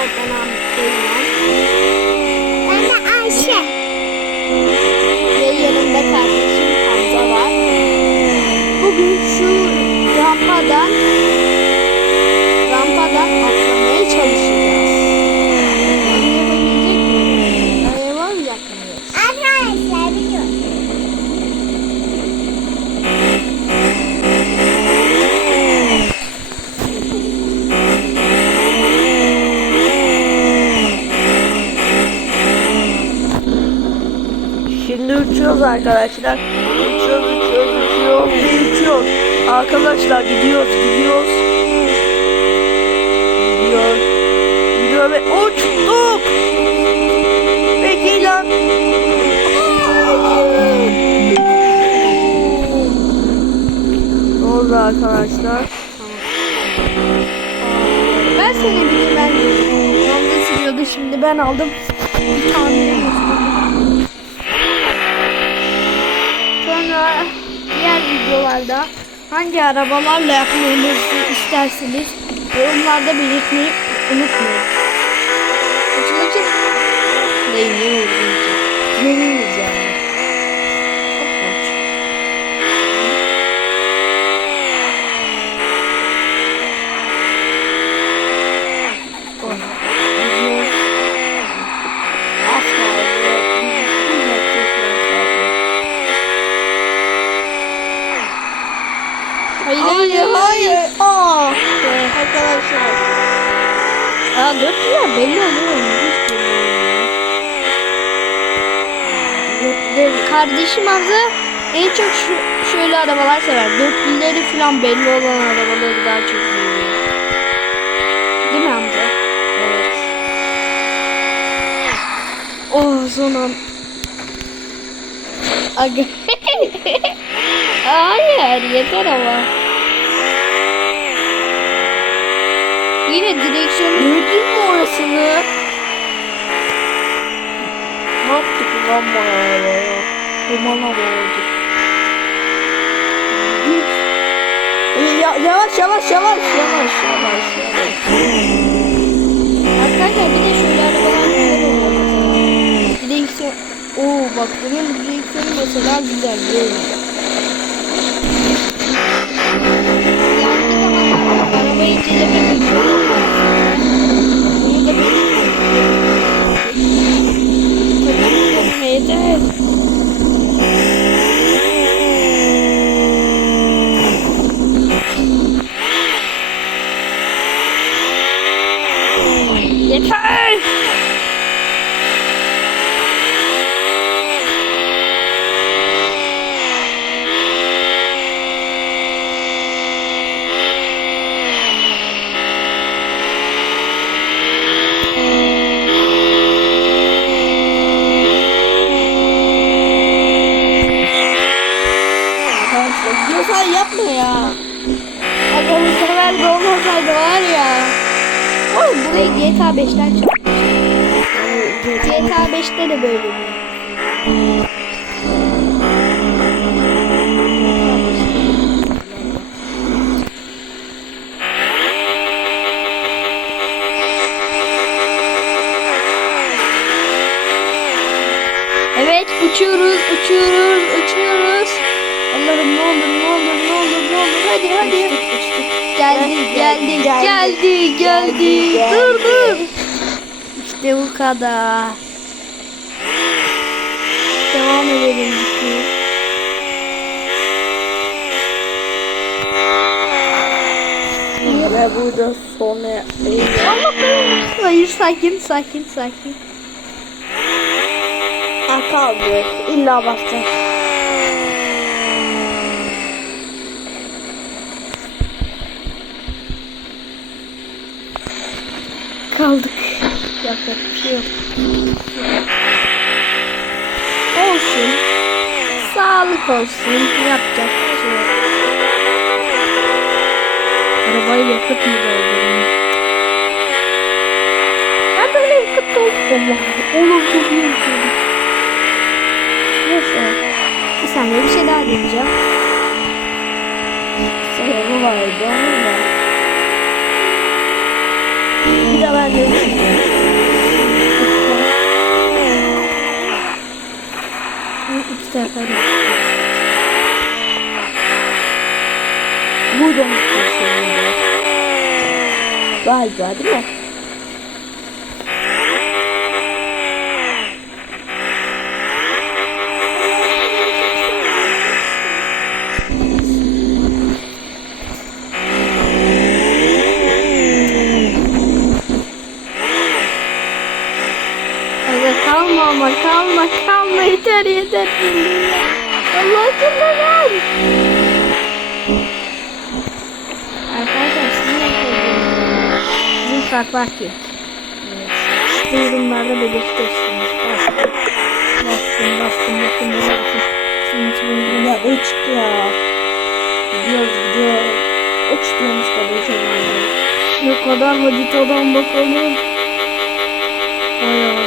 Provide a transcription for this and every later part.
ben Ahmet Bey'im. Ben de Ayşe. Ve yanımda kardeşim Hamza var. Bugün şu rampadan rampadan atlamaya çalışacağız. Onu yapabilecek miyiz? Onu yapamayacak mıyız? Arkadaşlar biliyorum. Şimdi uçuyoruz arkadaşlar. Uçuyoruz, uçuyoruz, uçuyoruz, uçuyoruz. Arkadaşlar gidiyoruz, gidiyoruz. Gidiyor. Gidiyor ve uçtuk. Peki lan. Ne oldu arkadaşlar? Ben söyledim ben Hamza sürüyordu şimdi ben aldım. Bir tamire videolarda hangi arabalarla yapmamızı isterseniz yorumlarda belirtmeyi unutmayın. Açılacak. Değil ne olacak? Yeniniz yani. Hayır Hayır, hayır. Aa. Arkadaşlar. Aa dört lira belli oluyor. Kardeşim Hamza en çok şu, şöyle arabalar sever. Dörtlüleri falan belli olan arabaları daha çok seviyor. Değil mi Hamza? Evet. Oh son an. Aga. Hayır yeter ama. Yine direksiyonu Gördün mü orasını? Ne yaptık lan bu arabaya? Dumana boğduk. Ee, ya, yavaş yavaş yavaş yavaş yavaş yavaş. Arkadaşlar bir de şöyle arabalar güzel oluyor mesela. Direksiyon. Oo bak bunun direksiyonu mesela güzel böyle. Yani bir zamanlar araba inceleme videoları var. Bunu da belirtmeyin. Tabii yeter. Yeter. Gökhan yapma ya. Aga bu sefer de olmasaydı var ya. Burayı GTA 5'ten çarpmış. GTA 5'te de böyle bir. Evet uçuyoruz, uçuyoruz, uçuyoruz. Allah'ım ne olur, ne olur, ne olur, ne olur. Hadi hadi. Geldi, geldi, geldi, geldi. Dur, dur. İşte bu kadar. Devam edelim. Ve burada belanı. Hayır, sakin, sakin, sakin. Ha kaldı. İlla bastı. Kaldık. Yapacak bir şey yok. Olsun. Sağlık olsun. Yapacak bir şey yok. Arabayı yakıt mı doldurayım? Ben böyle yakıt doldurayım. Olur çok iyi bir şey. Neyse. Bir saniye bir şey daha deneyeceğim. Sebebi vardı onun da. Bir de ben görüşürüz. İki da. Buradan. Galiba değil mi? Kalma kalma yeter yeter. Allah aşkına ver. Arkadaşlar sizin? Bizim farklar ki. Evet. Yorumlarda belirtirsiniz. Bastım. Bastım bastım bastım bastım. İçin bunu Ya uç ya. Gidiyoruz gidiyoruz. Uç diyormuş tabii ki. Ne kadar haritadan bakalım. Ayağım uçtu.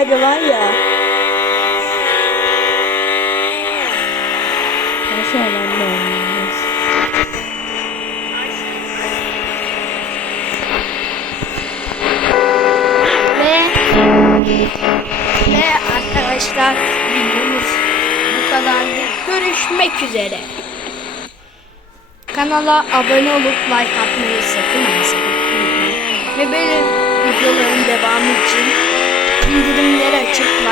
O gider de var ya. Önemli Ve ve arkadaşlar videomuz bu kadardı. Görüşmek üzere. Kanala abone olup like atmayı sakın ama. Ve böyle videoların devamı için açıp like